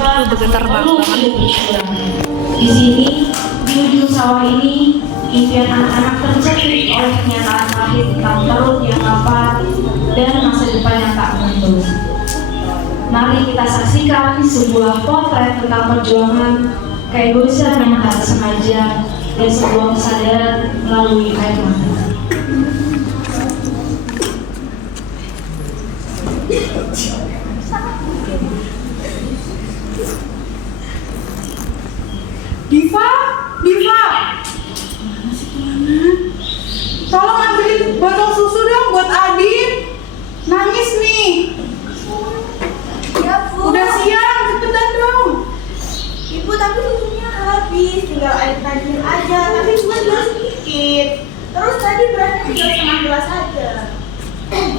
bergetar banget. Di sini, di ujung sawah ini, impian anak-anak terjepit oleh kenyataan pahit tentang perut yang lapar dan masa depan yang tak menentu. Mari kita saksikan sebuah potret tentang perjuangan, keegoisan yang tak sengaja, dan sebuah kesadaran melalui air mata. Diva, mana sih tuh? Tolong ambilin botol susu dong buat Adin. Nangis nih. Ya, Bu. Udah siang, cepetan dong. Ibu, tapi susunya habis, tinggal air tajir aja. Tapi cuma jual sedikit. Terus tadi berasnya tinggal setengah gelas aja.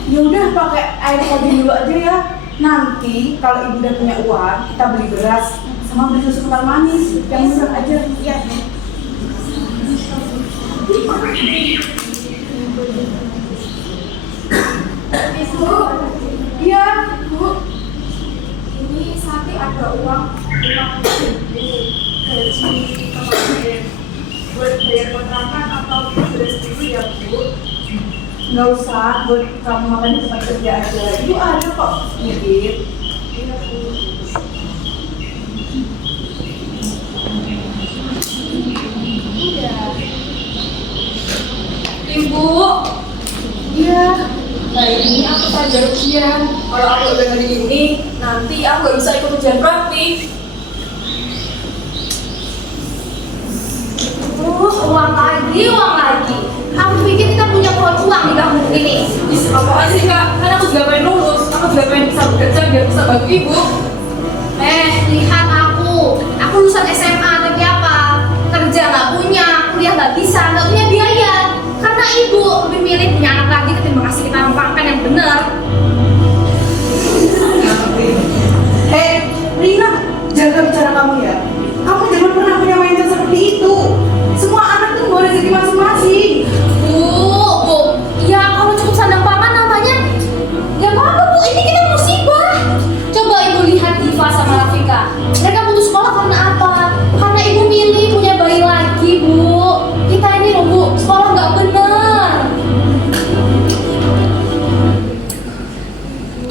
Ya udah pakai air tajir dulu aja ya. Nanti kalau ibu udah punya uang, kita beli beras sama beli susu kental manis. Yang murah aja. Iya. Ibu, iya Bu. Ini Sati ada uang 50.000 gaji kemarin buat bayar kontrakan atau beres dulu ya, Bu? Nggak usah, buat kamu makan di tempat kerja aja. Ibu ada kok duit. Iya, Bu. Ibu, Iya. nah ini aku pelajar ujian. Kalau aku udah hari ini, nanti aku nggak bisa ikut ujian praktik. Terus uang lagi. Kamu pikir kita punya pohon uang di kampung ini? Apaan sih kak? Kan aku juga pengen lulus, aku juga pengen bisa bekerja biar bisa bantu ibu. Lihat aku lulusan SMA tapi apa? Kerja nggak punya, kuliah nggak bisa, nggak punya biaya. Karena ibu lebih milih punya anak lagi ketimbang kasih kita makan yang benar. Rina, jaga bicara kamu ya. Kamu jangan pernah punya mindset seperti itu. Semua anak tuh bawa rezeki masing-masing. Bu, ya kalau cukup sandang pangan namanya. Ya apa Bu, ini kita musibah. Coba ibu lihat Diva sama Rafika. Mereka putus sekolah karena apa? Karena ibu milih punya bayi lagi, Bu. Kita ini loh Bu, sekolah nggak benar.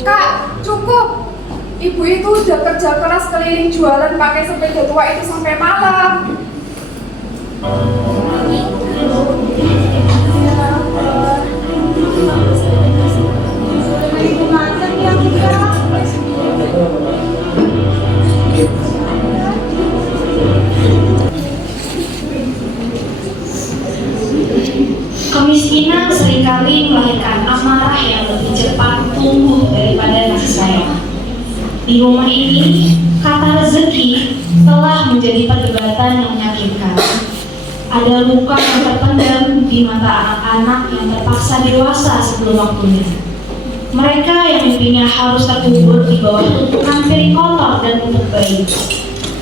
Kak, cukup. Ibu itu udah kerja keras keliling jualan pakai sepeda tua itu sampai malam. Ibu makan ya kita. Kemiskinan seringkali melahirkan amarah yang lebih cepat tumbuh daripada kasih sayang. Di rumah ini, kata rezeki telah menjadi perdebatan yang menyakitkan. Ada luka yang terpendam di mata anak-anak yang terpaksa dewasa sebelum waktunya. Mereka yang mimpinya harus terkubur di bawah tumpukan piring kotor dan pupuk bayi.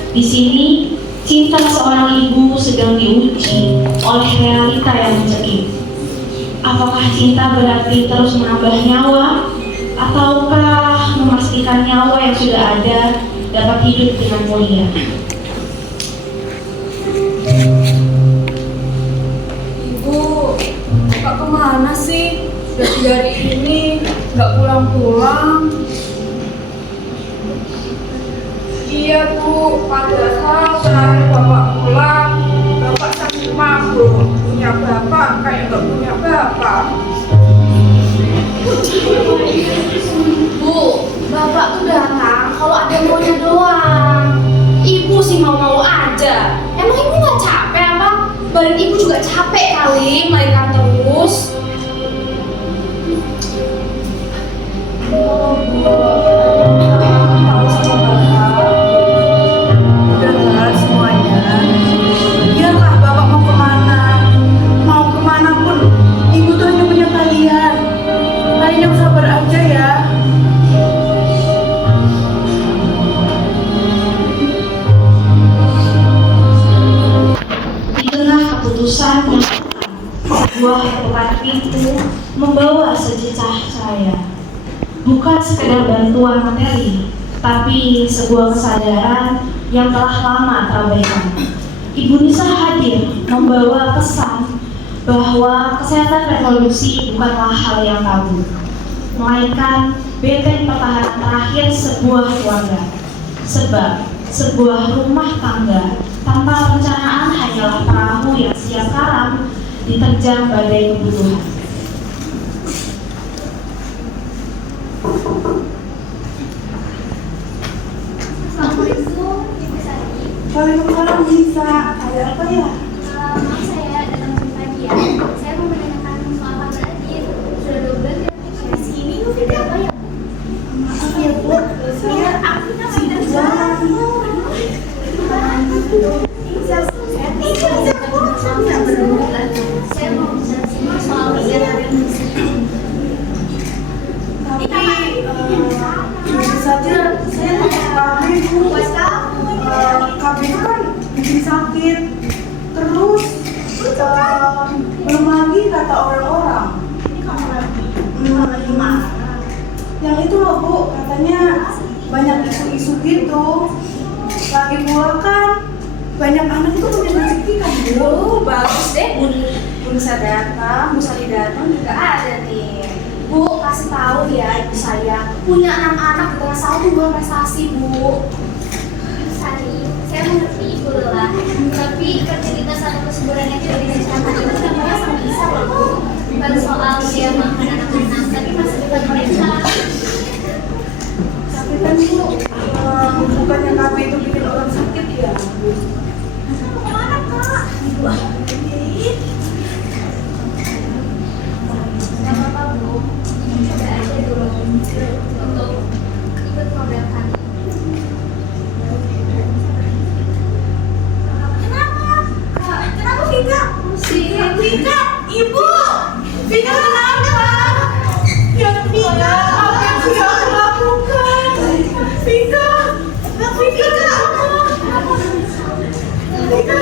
Di sini, cinta seorang ibu sedang diuji oleh realita yang mencekik. Apakah cinta berarti terus menambah nyawa, ataukah memastikan nyawa yang sudah ada dapat hidup dengan mulia? Ibu, kak kemana sih? Dari hari ini nggak pulang-pulang. Iya Bu, padahal terakhir bapak pulang, bapak sakit mabuk. Punya bapak kayak nggak punya bapak. Bu, bapak tuh datang kalau ada maunya doang. Ibu sih mau-mau aja. Emang ibu nggak capek apa? Badan ibu juga capek kali melahirkan terus. Udahlah semuanya. Biarlah bapak mau kemana. Mau kemana pun, ibu tuh hanya punya kalian. Kalian yang sabar aja ya. Di tengah keputusan yang sebuah ketukan pintu membawa sejecah cahaya. Bukan sekedar bantuan materi, tapi sebuah kesadaran yang telah lama terabaikan. Ibu Nisa hadir membawa pesan bahwa kesehatan reproduksi bukanlah hal yang tabu, melainkan benteng pertahanan terakhir sebuah keluarga. Sebab sebuah rumah tangga tanpa perencanaan hanyalah perahu yang siap karam diterjang badai kebutuhan. Assalamualaikum, Ibu Sari. Waalaikumsalam Nisa, ada apa ya? Maaf saya datang lebih pagi ya. Saya mau menanyakan soal kabar Adit. Sudah 12 ya di sini. Sudah apa ya? Maaf ya Bu, saya sibuk jalan. Saya mau bicara soal kesehatan. Tapi bisa saja saya KB Bu. KB itu kan bikin sakit. Terus belum lagi kata orang-orang. Gimana? Yang itu loh Bu, katanya banyak isu-isu gitu. Lagi pula kan banyak anak itu punya rezeki kan Bu. Oh, bagus deh. Bu Nisa datang, Bu Sari datang juga ada nih. Bu, kasih tahu ya ibu saya punya 6 anak di tengah satu bulan prestasi, Bu. Sari, saya mengerti Ibu lelah. Tapi kerjaan satu kesuburan yang tidak direncanakan itu namanya sama bisa loh Bu. Bukan soal dia makan anak-anak, tapi masa depan mereka. Tapi kan Bu, bukannya KB itu bikin orang sakit ya? Kemana Kak? Gak apa-apa Bu, coba aja dulu untuk ikut program kami. Kenapa Vika? Vika, Ibu! Vika kenapa? Ya Vika, apa yang sudah aku lakukan? Vika, Vika kenapa? Vika,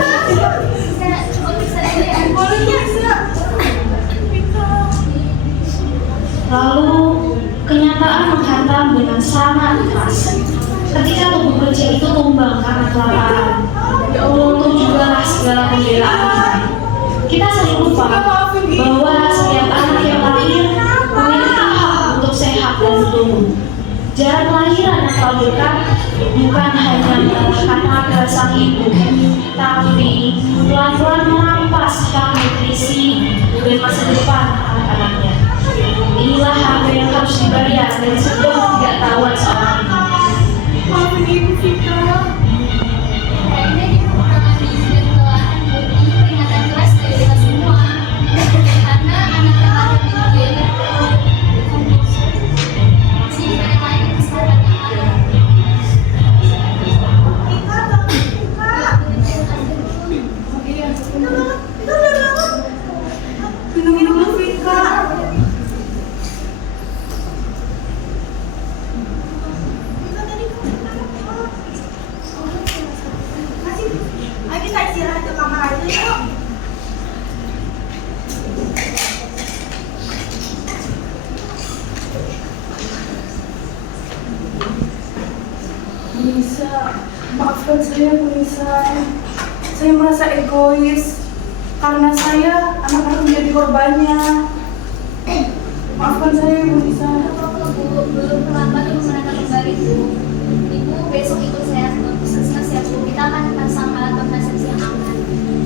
Coba bisa dulu ya. boleh bisa? Vika. Lalu kenyataan menghantam dengan sangat keras. Ketika tubuh kecil itu tumbang karena kelaparan, runtuh juga segala pembelaan kita. Kita sering lupa bahwa setiap anak yang lahir memiliki hak untuk sehat dan bertumbuh. Jarak kelahiran yang terlalu dekat bukan hanya mengalahkan raga sang ibu, tapi pelan-pelan merampas hak nutrisi dan masa depan anak-anaknya. Inilah harga yang harus dibayar dari sebuah ketidaktahuan seorang ibu. Maafin Ibu Vika. Kayaknya di pengurangan gizi dan kelelahan Bu, ini peringatan keras dari kita semua. Karena anak yang lahir di dunia ini jadi anak lain kesehatan yang ada. Minum dulu Vika. Ayo kita istirahat ke kamar aja yuk. Nisa, maafkan saya Bu Nisa. Saya merasa egois karena saya anak-anak menjadi korbannya. Maafkan saya Bu Nisa. Belum terlambat untuk menanam kembali Bu. Ibu besok ikut saya ke puskesmas ya Bu. Kita akan pasang alat kontrasepsi yang aman.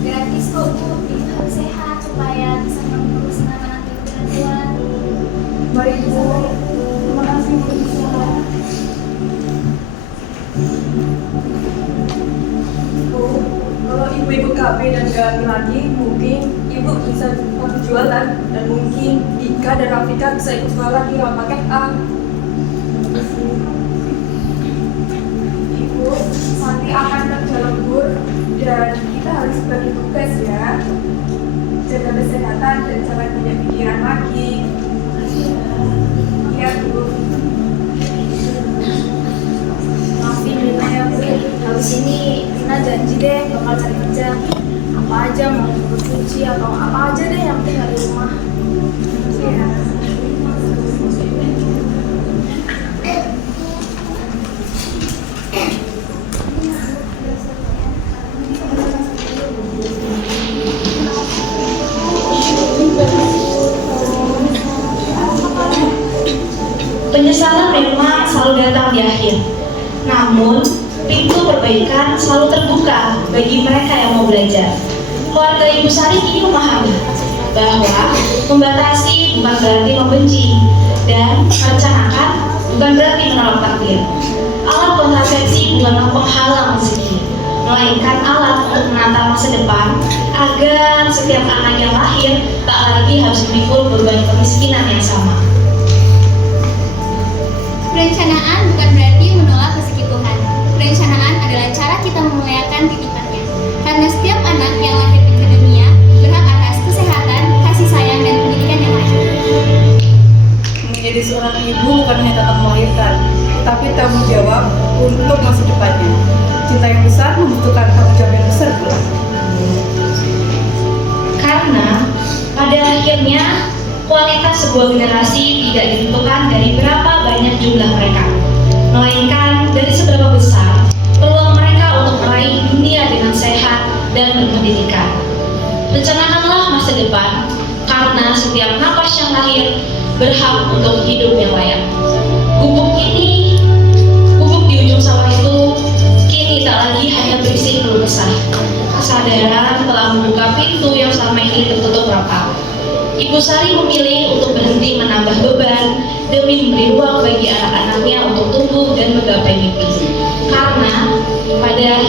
Gratis kok Bu. Ibu harus sehat supaya bisa mengurus anak-anak ibu dengan kuat. Baik Bu, terima kasih Bu Nisa. Bu, kalau ibu-ibu KB dan gak lagi, mungkin ibu bisa jualan dan mungkin Ika dan Rafika bisa ikut sekolah lagi nggak pakai A. Ibu, nanti akan kerja lembur dan kita harus bagi tugas ya. Jaga kesehatan dan jangan banyak pikiran lagi. Iya Bu. Maafin Rina ya Bu, habis ini Rina janji deh bakal cari kerja. Apa aja, mau cuci atau apa aja deh yang penting ada di rumah. Iya. Penyesalan memang selalu datang di akhir. Namun, pintu perbaikan selalu terbuka bagi mereka yang mau belajar. Keluarga Ibu Sari kini memahami bahwa membatasi bukan berarti membenci, dan merencanakan bukan berarti menolak takdir. Alat kontrasepsi bukanlah penghalang rezeki, melainkan alat untuk menata masa depan agar setiap anak yang lahir tak lagi harus memikul beban kemiskinan yang sama. Perencanaan bukan berarti menolak rezeki Tuhan. Perencanaan adalah cara kita memuliakan titipannya. Karena setiap anak yang lahir di dunia berhak atas kesehatan, kasih sayang, dan pendidikan yang layak. Menjadi seorang ibu bukan hanya tentang melahirkan, tapi tanggung jawab untuk masa depannya. Cinta yang besar membutuhkan tanggung jawab yang besar pula. Karena pada akhirnya kualitas sebuah generasi tidak ditentukan dari berapa banyak jumlah mereka, melainkan dari seberapa besar peluang mereka untuk meraih dunia dengan sehat dan berpendidikan. Rencanakanlah masa depan, karena setiap napas yang lahir berhak untuk hidup yang layak. Gubuk di ujung sawah itu kini tak lagi hanya berisi keluh kesah. Kesadaran telah membuka pintu yang selama ini tertutup rapat. Ibu Sari memilih untuk berhenti menambah beban demi memberi ruang bagi anak-anaknya untuk tumbuh dan menggapai mimpi. Karena pada